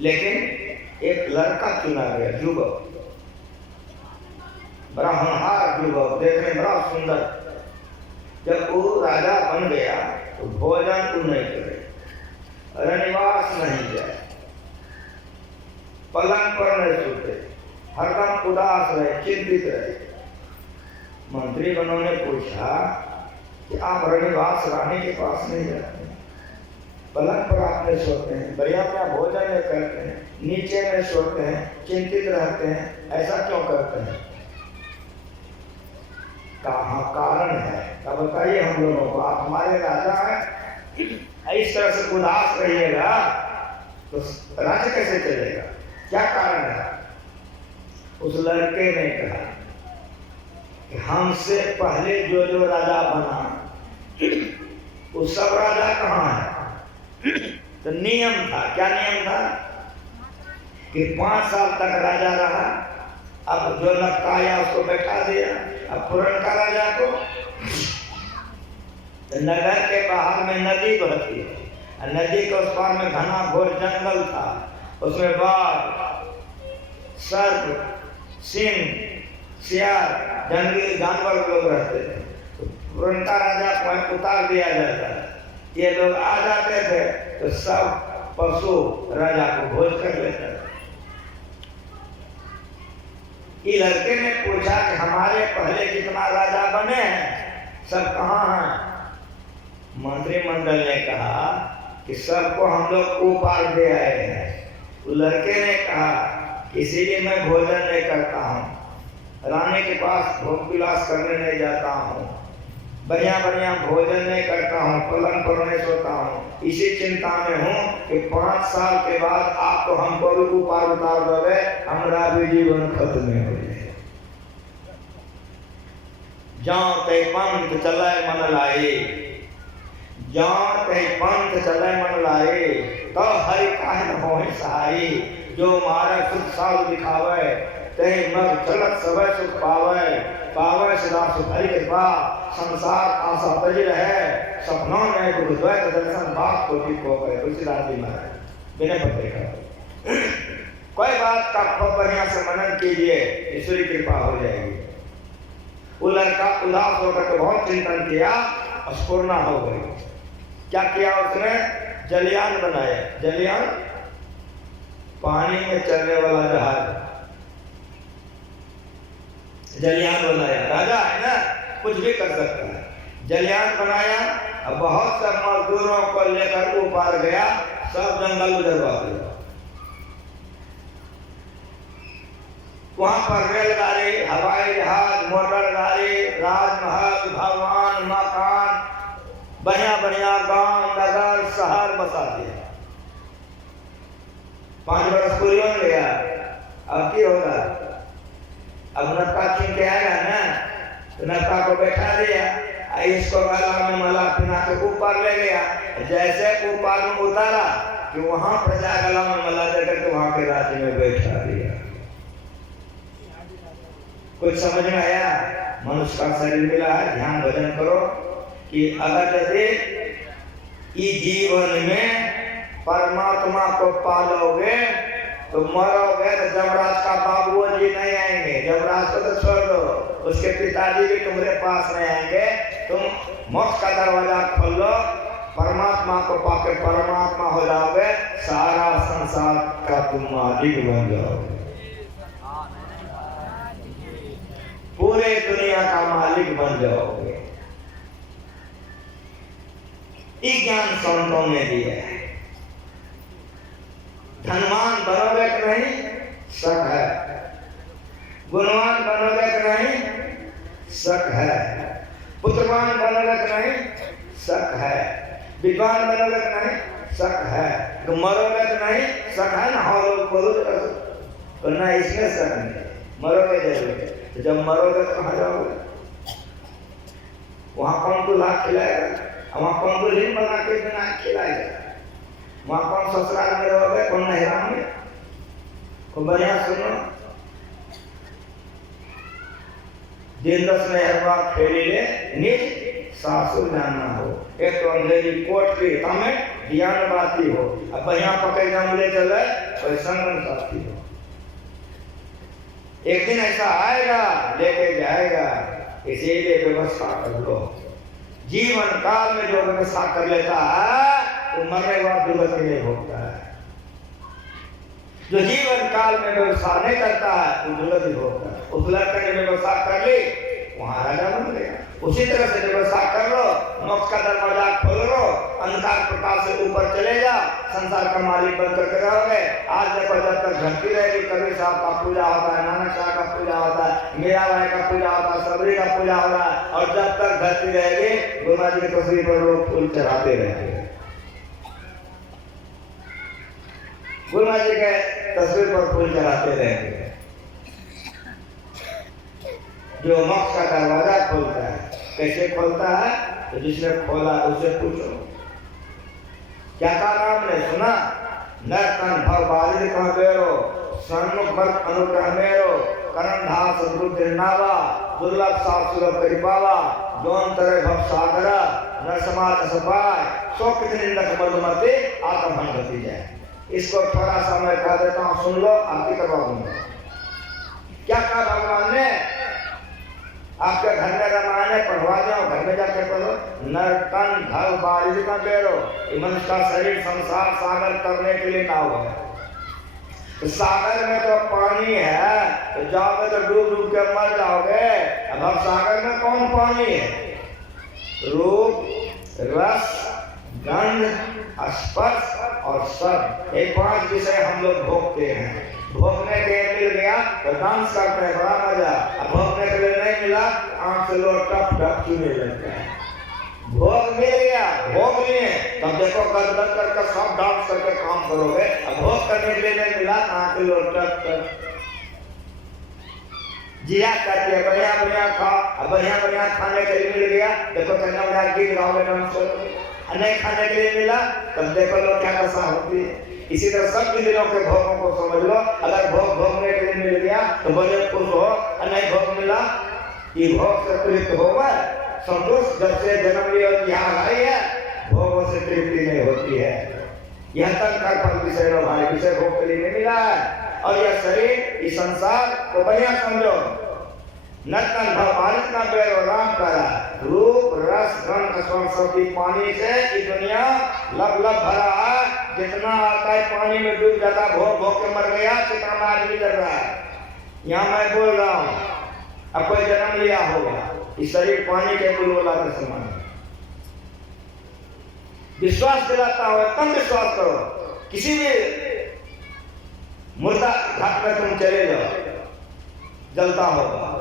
लेकिन एक लड़का चुना गया, युवक, बड़ा होनहार युवक, देखने में बड़ा सुंदर। जब वो राजा बन गया तो भोजन तू नहीं करे, रनिवास नहीं जाए, पलंग पर नहीं सोते, हरदम उदास रहे, चिंतित रहे। मंत्री बनों ने पूछा कि आप रनिवास रानी के पास नहीं जाते, पलंग पर आप नहीं सोते हैं, बढ़िया बढ़िया भोजन नहीं करते हैं, नीचे में सोते हैं, चिंतित रहते हैं, ऐसा क्यों करते हैं। कहाँ कारण है, तब बताइए हम लोगों को। आप हमारे राजा हैं, इस तरह से उदास रहिएगा तो राज्य कैसे चलेगा, क्या कारण है। उस लड़के ने कहा कि हमसे पहले जो राजा बना वो सब राजा कहाँ है। तो नियम था, क्या नियम था कि 5 साल तक राजा रहा, अब जो नक्का आया उसको बैठा दिया। अब पुरनका राजा को नगर के बाहर में नदी बहती है, नदी के उस पार में घना घोर जंगल था, उसमें बाघ, सर्प, सिंह, सियार, जंगली जानवर लोग रहते थे। तो पुरनका राजा को उतार दिया जाता, ये लोग आ जाते थे तो सब पशु राजा को भोज कर लेते थे। ये लड़के ने पूछा कि हमारे पहले कितना राजा बने हैं, सब कहाँ हैं? मंत्रिमंडल ने कहा कि सबको हम लोग ऊपर दे आए हैं। तो लड़के ने कहा इसीलिए मैं भोजन नहीं करता हूँ, रानी के पास भोग विलास करने नहीं जाता हूँ, बढ़िया बढ़िया भोजन नहीं करता हूँ, पलंग पर नहीं सोता हूँ। इसी चिंता में हूँ कि 5 साल के बाद आप तो हमको भी ऊपर उतार दोगे, हमारा भी जीवन खत्म हो जाए। जाओ ते पंथ चले मन लाई, जाओ ते पंथ चले मन लाई, तो हरि काहे होए सहाई। जो मारे सुख साल दिखावे, ते मग चलत सबे सुख पावे, पावे सदा सुख हरि कृपा। संसार आशा बज रहे, सपनों में गुरु द्वैत दर्शन बात को ठीक हो गए। तुलसीदास जी महाराज बिना पत्रे का कोई बात का खूब बढ़िया से मनन कीजिए, ईश्वरी कृपा हो जाएगी। वो लड़का उदास होकर के बहुत चिंतन किया, अस्पूर्णा हो गई। क्या किया उसने? जलयान बनाया। जलयान पानी में चलने वाला जहाज, जलयान बनाया। राजा है ना, कुछ भी कर सकता है। जलयान बनाया, अब बहुत से मजदूरों को लेकर ऊपर गया, सब जंगल उजरवा दिया। वहां पर रेलगाड़ी, हवाई जहाज, मोटर गाड़ी, राजमहल, भवन, मकान, बढ़िया बढ़िया गांव, नगर, शहर बसा दिया। 5 बरस पूरी हो गया, अब क्या होगा? अब नक्का छीन के आएगा ना, तो नक्का को बैठा दिया, इसको गला में मला पिना के ऊपर ले गया। जैसे ऊपर में उतारा कि वहां प्रजा गला में मला देकर के वहां के राज्य में बैठा दिया। कुछ समझ में आया? मनुष्य का शरीर मिला है, ध्यान भजन करो कि अगर यदि इस जीवन में परमात्मा को पालोगे तो मरोगे तो जमराज का बाबू जी नहीं आएंगे। जमराज को तो छोड़ दो, उसके पिताजी भी तुम्हारे पास नहीं आएंगे। तुम मोक्ष का दरवाजा खोल लो, परमात्मा को पाके परमात्मा हो जाओगे, सारा संसार का तुम मालिक बन जाओगे, पूरे दुनिया का मालिक बन जाओगे। ये ज्ञान संतों ने दिया है। धनवान बनोगे कि नहीं? शक है। गुणवान बनोगे कि नहीं? शक है। पुत्रवान बनोगे कि नहीं? शक है। विद्वान बनोगे कि नहीं? शक है। तो मरोगे कि नहीं? शक है ना। हाँ लोग बोलो तो ना, इसमें शक नहीं, मरोगे जरूर। तो जब मरोगे तो कहाँ जाओगे? वहां कौन दूल्हा खिलाएगा? वहां कौन दुल्हन बना के बिना खिलाएगा? वहां कौन ससुराल में रहोगे, कौन नहरान में? को बढ़िया सुनो, दिन 10 नहरवा खेली ले निज सासुर जाना हो। एक तो अंधेरी कोट की हमें ज्ञान बाती हो, अब बढ़िया पकड़ जाम ले चले कोई संगम साथी हो। एक दिन ऐसा आएगा, लेके जाएगा, इसीलिए व्यवस्था कर लो। जीवन काल में जो व्यवस्था कर लेता है वो मरने के बाद दुर्गति नहीं भोगता है। जो जीवन काल में व्यवस्था नहीं करता है वो दुर्गति भोगता है। उस लड़के ने व्यवस्था कर ली, वहां राजा बन गया। उसी तरह से व्यवस्था कर लो, मोक्ष का दरवाजा खोल लो, अंधकार प्रकाश से ऊपर चले जाओ, संसार का मालिक बनकर के रहोगे। आज देखो, जब तक घटती रहेगी, कबीर साहब का पूजा होता है, नानक शाह का पूजा होता है, मीराबाई का पूजा होता है, सबरी का पूजा हो रहा है, और जब तक घटती रहेगी, गुरु महाराज की तस्वीर पर लोग फूल चढ़ाते रहेंगे। गुरु महाराज जी के तस्वीर पर फूल चढ़ाते रहेंगे। जो मोक्ष का दरवाजा खोलता है, कैसे खोलता है? तो जिसने खोला उससे पूछो। क्या कहा राम ने? सुना, नर्तन भव बालिर कह बेरो, सन्मुख मत अनुग्रह मेरो करंधा सद्रुद्र नावा दुर्लभ साफ सुलभ कृपावा जोन तरे भव सागर न समात सपाय सो कितने निंदक मधुमती आत्मभन गति जाए। इसको थोड़ा सा मैं कह देता हूँ, सुन लो, आरती करवा दूंगा। क्या कहा भगवान ने? आपके घर में रामायण है, पढ़वा जाओ, घर में जाकर पढ़ो। नर तन धन बारिश का बेरो, मनुष्य का शरीर संसार सागर करने के लिए नाव है। तो सागर में तो पानी है, तो जाओगे तो डूब डूब के मर जाओगे। अब सागर में कौन पानी है? रूप, रस, गंध, स्पर्श और शब्द, ये 5 विषय हम लोग भोगते हैं। भोगने के लिए मिल गया तो डांस करते हैं, बड़ा मजा। अब भोगने के लिए नहीं मिला, आंख से लोग टप टप चूने लगते हैं। भोग मिल गया, भोग लिए, तब देखो गदगद करके सब डांस करके काम करोगे। अब भोग करने के लिए नहीं मिला, आंख से लोग टप टप जिया करती है, बढ़िया बढ़िया खाओ। अब बढ़िया बढ़िया खाने के लिए मिल गया, देखो कितना बढ़िया गीत गाओगे, डांस करोगे। नहीं खाने के लिए मिला, तब देखो लोग क्या दशा होती है। इसी तरह सब दिनों के भोगों को समझ लो। अगर भोग भोगने के लिए मिल गया तो बड़े खुश हो, और नहीं भोग मिला, ये भोग से तृप्त होगा संतोष। जब से जन्म लिया यहाँ आई है, भोगों से तृप्ति नहीं होती है। यह तक का फल विषय नो भाई, विषय भोग के लिए नहीं मिला है। और यह शरीर, इस संसार को बढ़िया समझो। नर्तन भगवान का बेरो राम करा, रूप रस गंध स्पर्श की पानी से ये दुनिया लब लब भरा है। जितना आता है पानी में डूब जाता, भोग भोग के मर गया, कितना आदमी कर रहा है। यहाँ मैं बोल रहा हूँ, अब कोई जन्म लिया होगा, इस शरीर पानी के बुलबुला के समान है। विश्वास दिलाता हो, एकदम विश्वास करो। किसी भी मुर्दा घाट में तुम चले जाओ, जलता होगा।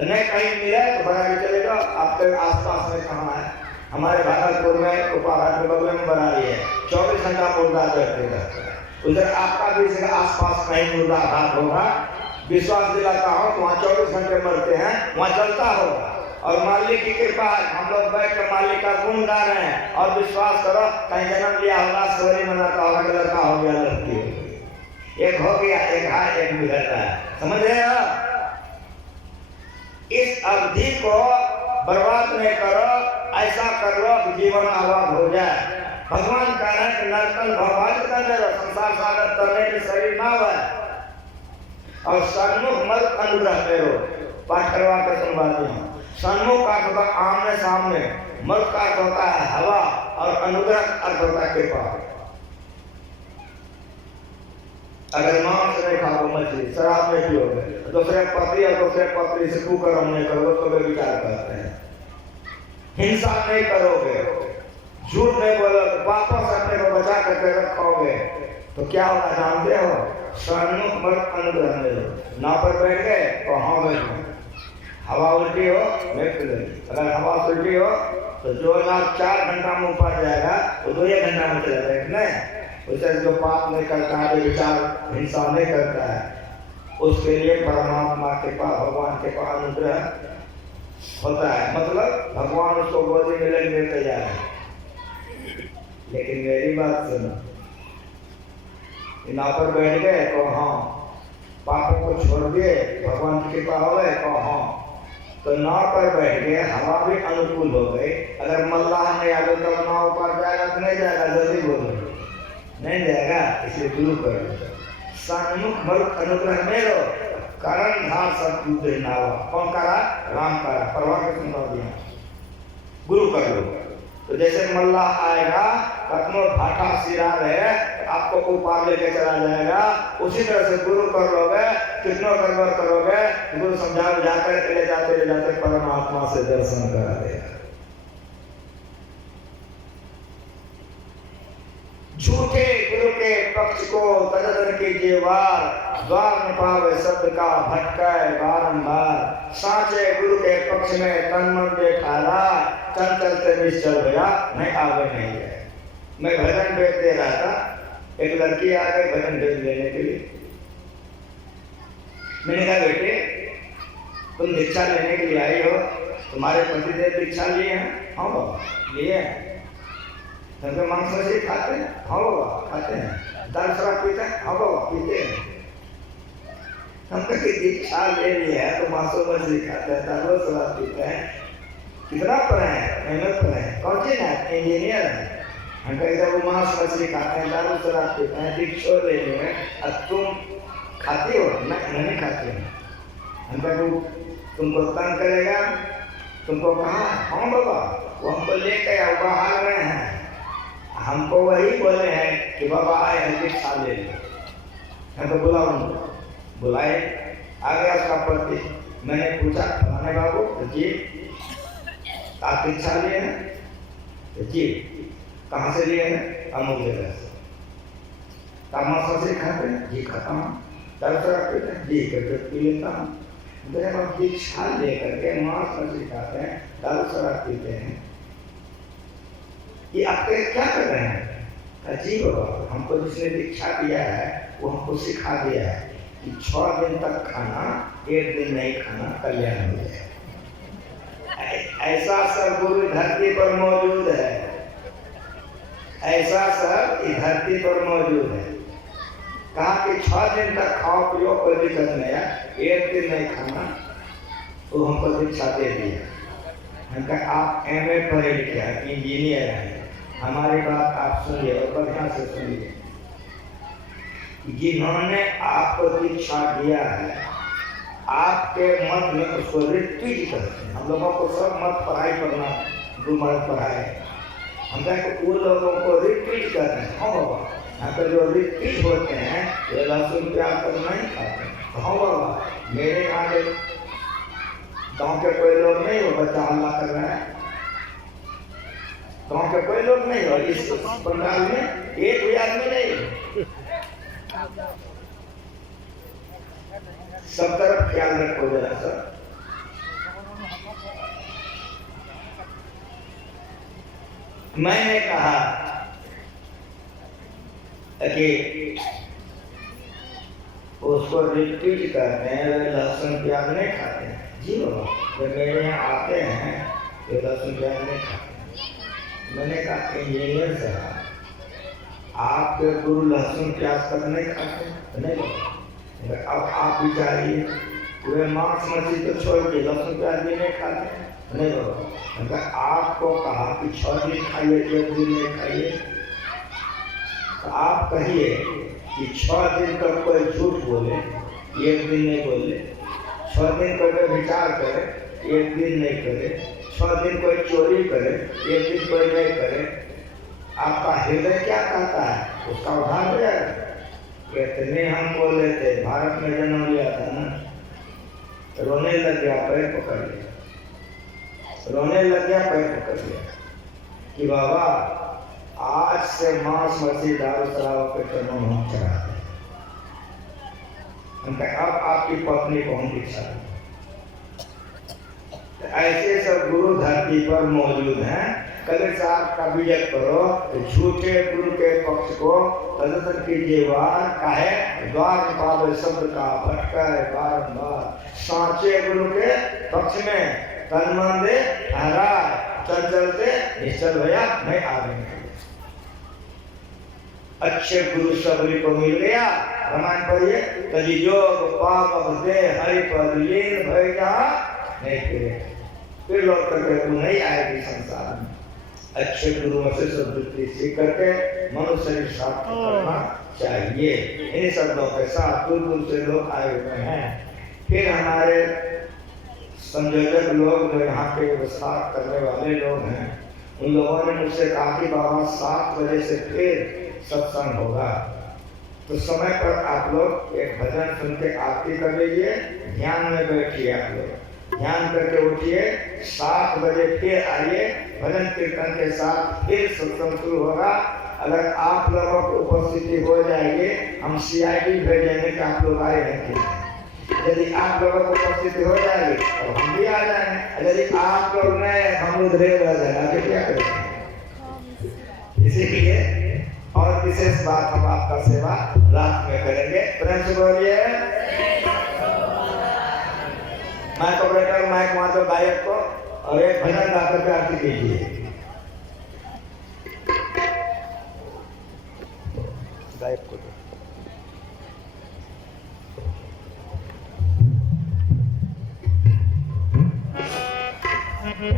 नहीं कहीं मिले तो बना के चले जाओ। आपके आसपास में कहाँ है? हमारे भागलपुर में उपहार के बगल में बना रही है, 24 घंटा मुर्दा जलते रहता है। उधर आपका भी आसपास कहीं मुर्दा घाट होगा, विश्वास दिलाता हूँ तो वहाँ 24 घंटे मरते हैं, वहाँ जलता होगा। और मालिक की कृपा है, हम लोग बैठ कर मालिक का गुण गा रहे हैं। और विश्वास करो, कहीं जन्म लिया होगा, सवरी मनाता होगा, लड़का हो गया, लड़की हो गई, एक हो गया, एक है, एक बिगड़ता है। समझ रहे हो? इस अवधि को बर्बाद नहीं करो, ऐसा कर लो कि जीवन आबाद हो जाए। भगवान कह रहे हैं कि नर्तन भगवान का दे, संसार सागर तरने के शरीर ना है। और सन्मुख मत अनुग्रह करो, पाठ करवा कर सुनवाते हैं। सन्मुख का अर्थ होता आमने सामने, मत का अर्थ होता है हवा, और अनुग्रह अर्थ होता है कृपा। अगर मांस नहीं खाओ, मछली, शराब नहीं पियोगे, दूसरे पति और दूसरे पत्नी से कुकर्म नहीं करोगे तो वे विचार करते हैं। हिंसा नहीं करोगे, झूठ नहीं बोलोगे, वापस अपने को बचा करके रखोगे, तो क्या होगा जानते हो? सन्मुख मत अनुग्रह मिलो। नाव पर बैठ गए तो हाँ बैठो, हवा उल्टी हो बैठ गए। अगर हवा उल्टी हो तो जो नाव 4 घंटा में ऊपर जाएगा वो 2 घंटा में चला जाएगा। नहीं, उसे जो पाप नहीं करता है, जो विचार हिंसा नहीं करता है, उसके लिए परमात्मा के पास, भगवान के पास अनुग्रह होता है। मतलब भगवान उसको गोदी में लेने तैयार है। लेकिन मेरी बात सुनो, नाव पर बैठ गए तो हाँ, पापों को छोड़ दिए, भगवान की कृपा हो गए तो हाँ, तो नाव पर बैठ गए, हवा भी अनुकूल हो गई। अगर मल्लाह नहीं आ गया तो नाव पर जाएगा तो नहीं जाएगा? जल्दी बोलो, नहीं जाएगा। इसलिए गुरु करो, सन्मुख मरुत अनुग्रह मेरो कारण धार सब दूसरे नावा। कौन करा? राम करा, परवाह के सुना दिया, गुरु कर लो। तो जैसे मल्लाह आएगा, कतनो भाटा सिरा रहे, आपको ऊपर लेके चला जाएगा। उसी तरह से गुरु कर लोगे, कितनों गड़बड़ करोगे, गुरु समझा बुझाकर ले जाते परमात्मा से दर्शन करा देगा। झूठे गुरु के पक्ष को तजदन कीजिए वार, द्वार न पावे शब्द का भटकाए बारंबार। साचे गुरु के पक्ष में तन मन बेठारा, चंचल से निश्चल भया नहीं आवे नहीं है। मैं भजन भेज दे रहा था, एक लड़की आ गई भजन भेज लेने के लिए। मैंने कहा बेटे तुम दीक्षा लेने के लिए आई हो, तुम्हारे पतिदेव दीक्षा लिए हैं? हाँ बाबा लिए हैं। तो मांस मछली खाते हैं? हाँ बाबा खाते हैं। दाल शराब पीते हैं? हाँ बाबा पीते हैं। हम कभी दीक्षा ले लिया है तो मांसो मछली खाते हैं, दारू शराब पीते हैं। कितना पढ़े हैं, मेहनत पढ़े हैं, कौन सी ना इंजीनियर है। हम कहीं जब वो मांस मछली खाते हैं, दारू शराब पीते हैं, दीक्षा ले लिए हैं, अब तुम खाती हो? नहीं खाती हो। हम कहीं तुमको तंग करेगा, तुमको कहा हाँ बाबा वो हमको लेके आओ, बाहर में हैं, हमको वही बोले हैं कि बाबा आए हैं दीक्षा ले लो। मैं तो बुलाए, आ गया उसका पति। मैंने पूछा फलाने बाबू, तो जी आप दीक्षा लिए हैं? तो जी कहाँ से लिए हैं? अमुक जगह से। मांस मछली खाते हैं? जी खाता हूँ। दारू शराब पीते हैं? जी करके पी लेता हूँ। हम दीक्षा लेकर के मांस मछली खाते हैं, दारू शराब पीते हैं, ये आप क्या कर रहे हैं? अजीब बाबा, हमको जिसने दीक्षा दिया है वो हमको सिखा दिया है कि 6 दिन तक खाना, 1 दिन नहीं खाना, कल्याण हो जाए। ऐसा सब गुरु धरती पर मौजूद है, ऐसा सब इस धरती पर मौजूद है। कहा कि 6 दिन तक खाओ पियो, कोई दिक्कत नहीं है, 1 दिन नहीं खाना, तो हमको दीक्षा दे दिया। हम कहा आप MA पढ़े लिखे हैं, इंजीनियर हैं, हमारी बात आप सुनिए और बढ़िया से सुनिए। जिन्होंने आपको दीक्षा दिया है, आपके मत में उसको रिट्रीट करते हैं। हम लोगों को सब मत पढ़ाई करना, गुरुमत पढ़ाए, हम कहें वो लोगों को रिट्रीट कर रहे हैं। हाँ बाबा, यहाँ पर जो रिट्रीट होते हैं ये लहसुन प्याज तक नहीं खाते। हाँ बाबा, मेरे यहाँ गाँव के कोई लोग नहीं हो, बच्चा हल्ला कर रहा है, गाँव के कोई लोग नहीं हो, इस पंडाल में एक भी आदमी नहीं हो। सब तरफ ख्याल रखो जरा सर। मैंने कहा कि उसको रिट्रीट करते हैं, वे लहसुन प्याज नहीं खाते हैं। जी बाबा, वे मेरे यहाँ आते हैं, वे लहसुन प्याज नहीं खाते हैं। मैंने कहा इंजीनियर साहब, आपके गुरु लहसुन प्याज तक नहीं खाते? नहीं बाबा। अब आप विचारिए, वे मांस मछली तो छोड़ के लहसुन प्याज भी नहीं खाते? नहीं बाबा। आपको कहा कि 6 दिन खाइए, 1 दिन नहीं खाइए, तो आप कहिए कि 6 दिन तक कोई झूठ बोले, 1 दिन नहीं बोले, 6 दिन कोई विचार करे, 1 दिन नहीं करे, 6 दिन कोई चोरी करे, 1 दिन कोई नहीं करे, आपका हृदय क्या कहता है? उसका उद्धार हो जाएगा। कितने हम बोले थे, भारत में जन्म लिया था ना, रोने लग गया, पैर पकड़ लिया, रोने लग गया, पैर पकड़ लिया कि बाबा आज से मांस मछली दारू शराब पे चरणों में हम चढ़ाते हैं। अब आपकी पत्नी को हम दीक्षा दें। ऐसे सब गुरु धरती पर मौजूद हैं। कल साहब का विजय करो, झूठे गुरु के पक्ष को तदतन कीजिए। वार काहे द्वार पावे शब्द का भटका है बारंबार, सांचे गुरु के पक्ष में तन मन दे हरा, चल चलते निश्चल भैया नहीं आवेंगे। अच्छे गुरु सबरी को मिल गया। रामायण पढ़िए, कली योग पाप दे हरि पद लीन भय जहाँ नहीं फिर लौट करके तू नहीं आएगी संसार में। अच्छे गुरुओं से सद्वृत्ति सीख करके मनुष्य शरीर साफ करना चाहिए। इन शब्दों के साथ दूर दूर से लोग आए हुए हैं। फिर हमारे संयोजक लोग जो यहाँ के व्यवस्था करने वाले लोग हैं, उन लोगों ने मुझसे कहा कि बाबा 7 बजे से फिर सत्संग होगा, तो समय पर आप लोग एक भजन सुन के आरती कर लीजिए, ध्यान में बैठिए। आप लोग ध्यान करके उठिए, 7 बजे फिर आइए, भजन कीर्तन के साथ फिर सत्संग शुरू होगा। अगर आप लोगों की उपस्थिति हो जाएगी, हम CID भेजेंगे कि आप लोग आए हैं कि नहीं। यदि आप लोगों की उपस्थिति हो जाएगी तो हम भी आ जाएंगे, यदि आप लोग नहीं, हम उधरे रह जाएंगे, क्या करेंगे। इसीलिए और विशेष बात, हम आपका सेवा रात में करेंगे। प्रेम से बोलिए। माइक ऑपरेटर, माइक वहां तो गायक को और एक भजन गाकर के आरती कीजिए। गायक को श्री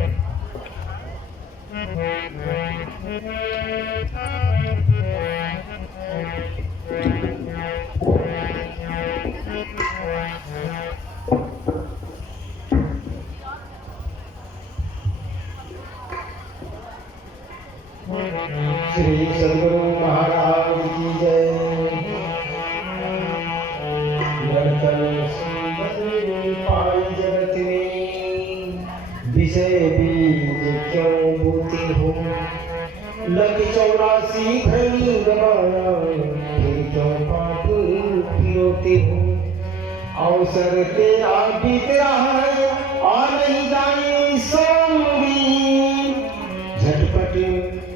सद्गुरु महाराज की जय। नर्तन सुंदर पाई जगत में, विषय बीज क्यों बोते हो। लग 84 घड़ी गवाया, फिर क्यों पाप पिरोते हो। अवसर तेरा बीत रहा है, आ नहीं जाए सोमरी। झटपट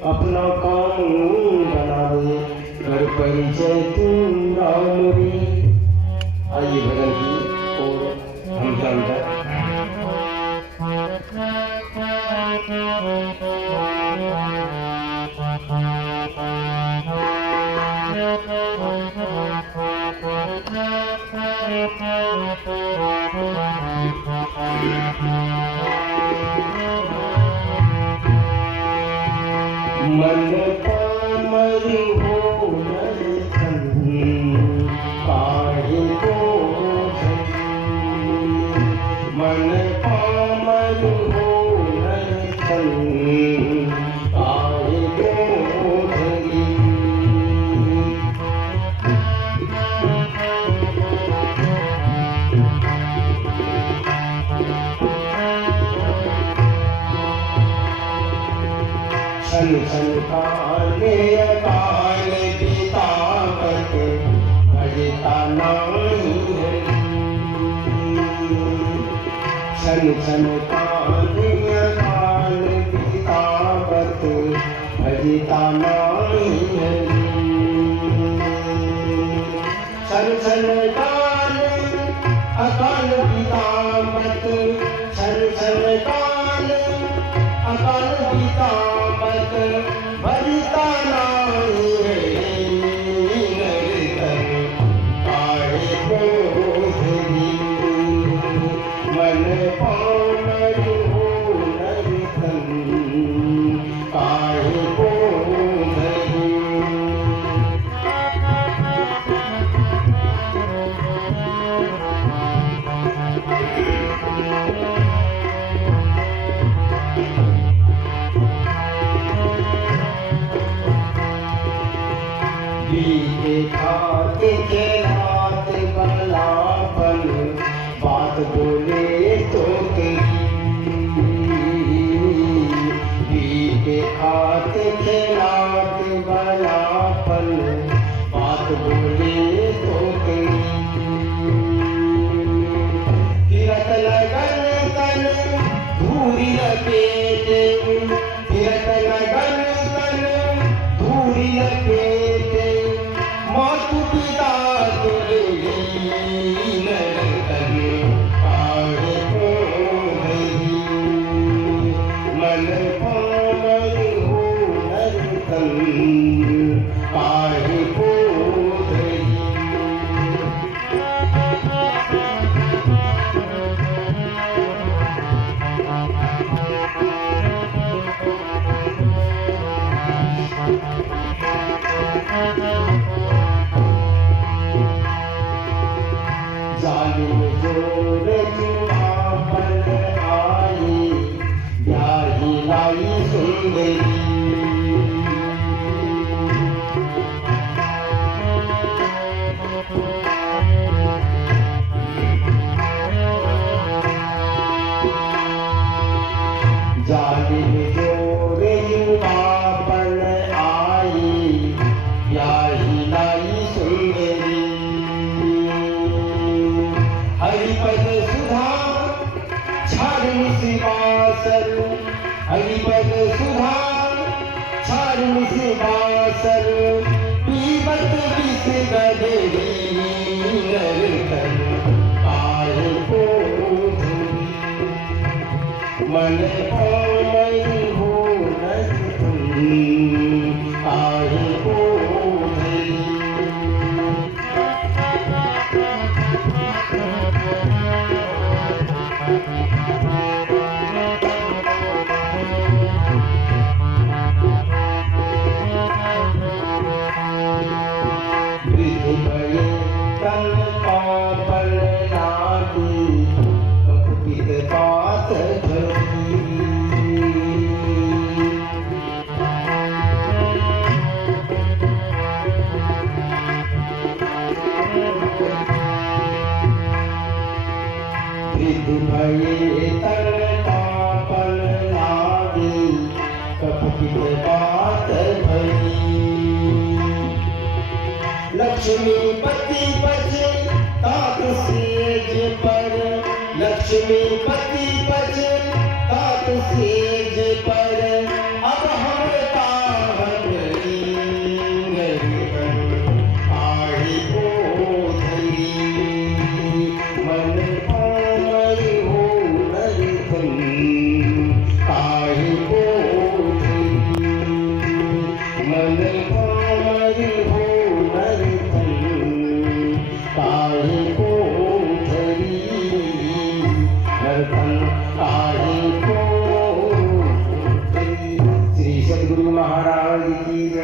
अपना कानून बना दे, कर परिचय तू रामरी। आइए भजन की और हम जानते मन पामर हो नरथन, काहे को धरी। मन पामर हो नरथन, काहे को धरी। छन छन काले अकाल बितावत, भजता नाही हरि। छन छन काले अकाल बितावत, भजता नाही हरि। छन छन काल अकाल बितावत, छन छन काल अकाल बितावत, भजता नाही नरतन, काहे को धरी। मन पामर हो नरतन, काहे को धरी। बीते खाते खेलात बलापन, बात बोले तो तेरी। बीते खाते खेलात बलापन, बात बोले तो तेरी। फिरत लगन तन धूरी लपेटे, फिरत लगन तन धूरी लपेटे। मातु पिता तुझी नरतन, काहे को धरी। मन पामर हो नरतन, काहे को धरी। जालिम जोर जुआपन आई, ब्याही लाई सुंदरी। जालिम जोर जुआपन आई, ब्याही लाई सुंदरी। हरिपद सुधा छाड़नी से बासर, हरिपद सुधा छाड़नी से बासर। पीबत विष गदेरी नरतन, काहे को धरी। मन पामर हो नरतन, काहे को धरी। विधि भये तन पापन लागे कपकित बात भई लक्ष्मीपति बजे तात सेज पर लक्ष्मीपति बजे तात सेज पर अब हम ताहत इंगरिकन आही को धरी मन पामर हो नरिकन आही को धरी मन पामर हो नरिकन आही को धरी नरकन आही को धरी। श्री सद्गुरु महाराज की जय।